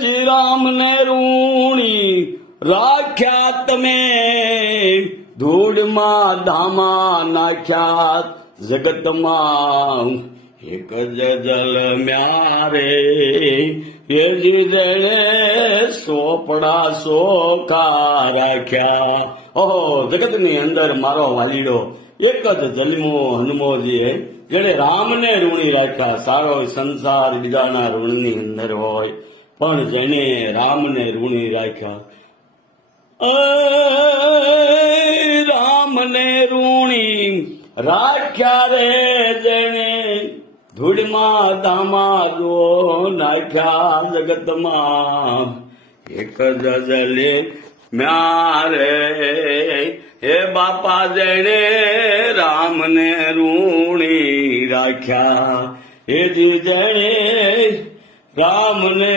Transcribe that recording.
જી રામ ને રૂણી રાખ્યા તમે, ધૂળમાં ધામા નાખ્યા જગતમાં, એક જ જલ મ્યારે જી જણે સોપડા સોખા રાખ્યા. ઓહો, જગતની અંદર મારો વાલીડો એક જ જન્મો હનુમોજીએ જેને રામને ઋણી રાખ્યા. સારો સંસાર બીજાના ઋણની અંદર હોય, પણ જેને રામને ઋણી રાખ્યા, રામને ઋણી રાખ્યા રે જેને, ધૂળમાં ધામા જો નાખ્યા જગતમાં, એક જ જલે મ્યારે હે બાપા જેણે રામને ઋણી રાખ્યા, એ જેણે રામને